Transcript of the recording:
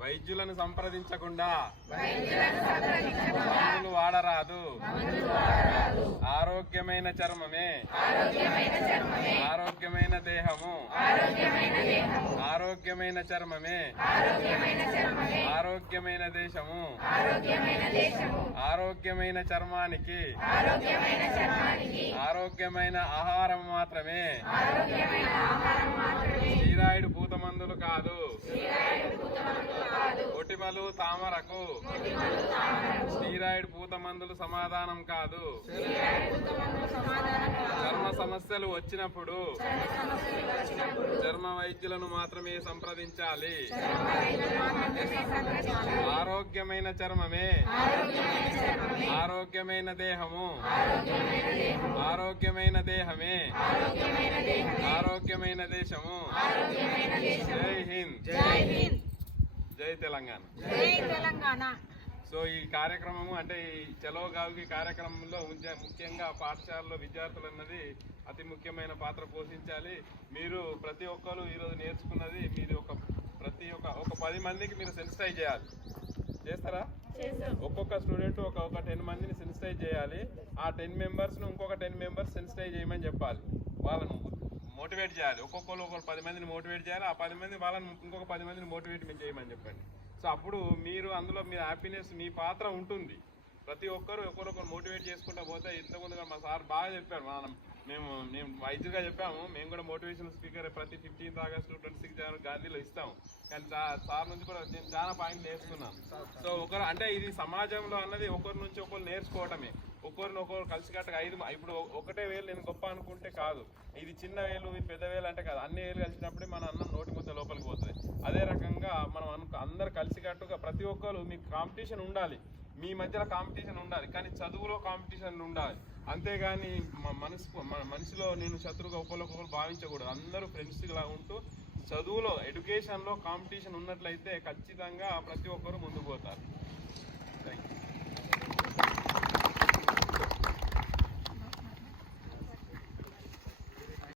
వైద్యులను సంప్రదించకుండా మందులు వాడరాదు. ఆరోగ్యమైన చర్మమే ఆరోగ్యమైన దేహము. ఆరోగ్యమైన చర్మమే ఆరోగ్యమైన దేశము. ఆరోగ్యమైన చర్మానికి ఆరోగ్యమైన ఆహారం మాత్రమే. స్టీరాయిడ్ పూత మందులు కాదు. ఒటిమలు తామరకు స్టీరాయిడ్ పూత మందులు సమాధానం కాదు. చర్మ సమస్యలు వచ్చినప్పుడు చర్మ వైద్యులను మాత్రమే సంప్రదించాలి. ఆరోగ్యమైన చర్మమే ఆరోగ్యమైన దేహము. ఆరోగ్యమైన దేహమే ఆరోగ్యమైన దేశము. జై హింద్. జై తెలంగాణ. సో ఈ కార్యక్రమము అంటే ఈ చలో గావి కార్యక్రమంలో ముఖ్యంగా పాఠశాలలో విద్యార్థులు అన్నది అతి ముఖ్యమైన పాత్ర పోషించాలి. మీరు ప్రతి ఒక్కరు ఈరోజు నేర్చుకున్నది మీరు ప్రతి ఒక్క 10 మందికి మీరు సెన్సిటైజ్ చేయాలి. చేస్తారా? ఒక్కొక్క స్టూడెంట్ ఒక 10 మందిని సెన్సిటైజ్ చేయాలి. ఆ 10 మెంబర్స్ను ఇంకొక 10 మెంబర్స్ సెన్సిటైజ్ చేయమని చెప్పాలి. వాళ్ళను మోటివేట్ చేయాలి. ఒక్కొక్కరు 10 మందిని మోటివేట్ చేయాలి. ఆ 10 మంది వాళ్ళని ఇంకొక 10 మందిని మోటివేట్ చేయమని చెప్పండి. సో అప్పుడు మీరు అందులో మీ హ్యాపీనెస్ మీ పాత్ర ఉంటుంది. ప్రతి ఒక్కరు ఒకరొకరు మోటివేట్ చేసుకుంటూ పోతే ఇంతకుముందుగా మా సార్ బాగా చెప్పారు. మేము వైద్యుగా చెప్పాము. మేము కూడా మోటివేషనల్ స్పీకర్ ప్రతి 15th ఆగస్టు 26 జనవరి గాంధీలో ఇస్తాము. కానీ సార్ నుంచి కూడా నేను చాలా పాయింట్లు నేర్చుకున్నాను. సో అంటే ఇది సమాజంలో అన్నది ఒకరి నుంచి ఒకరు నేర్చుకోవటమే. ఒకరినొకరు కలిసికట్టుగా ఇప్పుడు ఒకటే వేలు నేను గొప్ప అనుకుంటే కాదు. ఇది చిన్న వేలు ఇది పెద్ద వేలు అంటే కాదు. అన్ని వేలు కలిసినప్పుడే మన అన్నం నోటి ముద్ద లోపలికి పోతుంది. అదే రకంగా మనం అందరు కలిసికట్టుగా ప్రతి ఒక్కరు మీకు కాంపిటీషన్ ఉండాలి. మీ మధ్యలో కాంపిటీషన్ ఉండాలి. కానీ చదువులో కాంపిటీషన్ ఉండాలి. అంతేగాని మనసులో నేను శత్రువుగా ఒకరికొకరు భావించకూడదు. అందరూ ఫ్రెండ్స్గా ఉంటూ చదువులో ఎడ్యుకేషన్లో కాంపిటీషన్ ఉన్నట్లయితే ఖచ్చితంగా ప్రతి ఒక్కరు ముందుకు పోతారు.